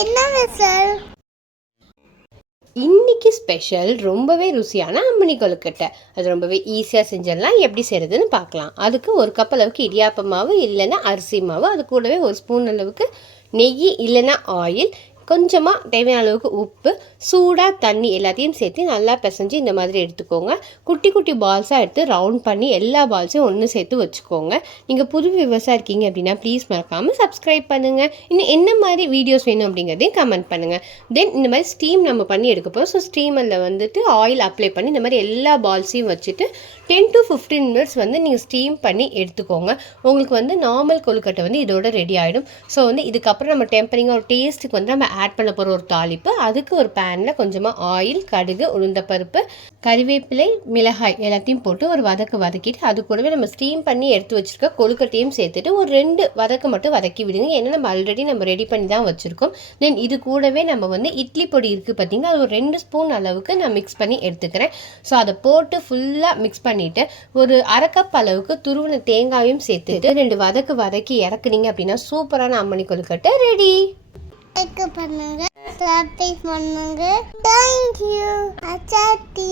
என்ன ஸ்பெஷல்? இன்னைக்கு ஸ்பெஷல் ரொம்பவே ருசியான அம்மணி கொழுக்கட்டை. அது ரொம்பவே ஈஸியாக செஞ்சிடலாம். எப்படி செய்கிறதுன்னு பார்க்கலாம். அதுக்கு ஒரு கப் அளவுக்கு இடியாப்ப மாவு இல்லைன்னா அரிசி மாவு, அது கூடவே ஒரு ஸ்பூன் அளவுக்கு நெய் இல்லைன்னா ஆயில், கொஞ்சமாக தேவையான அளவுக்கு உப்பு, சூடாக தண்ணி எல்லாத்தையும் சேர்த்து நல்லா பிசைஞ்சு இந்த மாதிரி எடுத்துக்கோங்க. குட்டி குட்டி பால்ஸாக எடுத்து ரவுண்ட் பண்ணி எல்லா பால்ஸையும் ஒன்று சேர்த்து வச்சுக்கோங்க. நீங்கள் புது விவசாயம் இருக்கீங்க அப்படின்னா ப்ளீஸ் மறக்காமல் சப்ஸ்கிரைப் பண்ணுங்கள். இன்னும் என்ன மாதிரி வீடியோஸ் வேணும் அப்படிங்கிறதையும் கமெண்ட் பண்ணுங்கள். தென் இந்த மாதிரி ஸ்டீம் நம்ம பண்ணி எடுக்க போகிறோம். ஸோ ஸ்டீமரில் வந்துட்டு ஆயில் அப்ளை பண்ணி இந்த மாதிரி எல்லா பால்ஸையும் வச்சுட்டு 10 to 15 மினிட்ஸ் வந்து நீங்கள் ஸ்டீம் பண்ணி எடுத்துக்கோங்க. உங்களுக்கு வந்து நார்மல் கொழுக்கட்டை வந்து இதோட ரெடி ஆகிடும். ஸோ வந்து இதுக்கப்புறம் நம்ம டெம்பரிங்காக ஒரு டேஸ்ட்டுக்கு வந்து நம்ம ஆட் பண்ண போகிற ஒரு தாளிப்பு. அதுக்கு ஒரு பேனில் கொஞ்சமாக ஆயில், கடுகு, உளுந்தப்பருப்பு, கறிவேப்பிலை, மிளகாய் எல்லாத்தையும் போட்டு ஒரு வதக்கிட்டு அது கூடவே நம்ம ஸ்டீம் பண்ணி எடுத்து வச்சுருக்க கொழுக்கட்டையும் சேர்த்துட்டு ஒரு 2 வதக்கு மட்டும் வதக்கி விடுங்க. ஏன்னா நம்ம ஆல்ரெடி நம்ம ரெடி பண்ணி தான் வச்சுருக்கோம். தென் இது கூடவே நம்ம வந்து இட்லி பொடி இருக்குது பார்த்தீங்கன்னா, அது ஒரு 2 ஸ்பூன் அளவுக்கு நான் மிக்ஸ் பண்ணி எடுத்துக்கிறேன். ஸோ அதை போட்டு ஃபுல்லாக மிக்ஸ் பண்ணிவிட்டு ஒரு அரை கப் அளவுக்கு துருவின தேங்காயும் சேர்த்துட்டு 2 வதக்கி இறக்குனீங்க அப்படின்னா சூப்பரான அம்மணி கொழுக்கட்டை ரெடி. லைக் பண்ணுங்க, சப்ஸ்கிரைப் பண்ணுங்க. Thank you. அச்சாத்தி.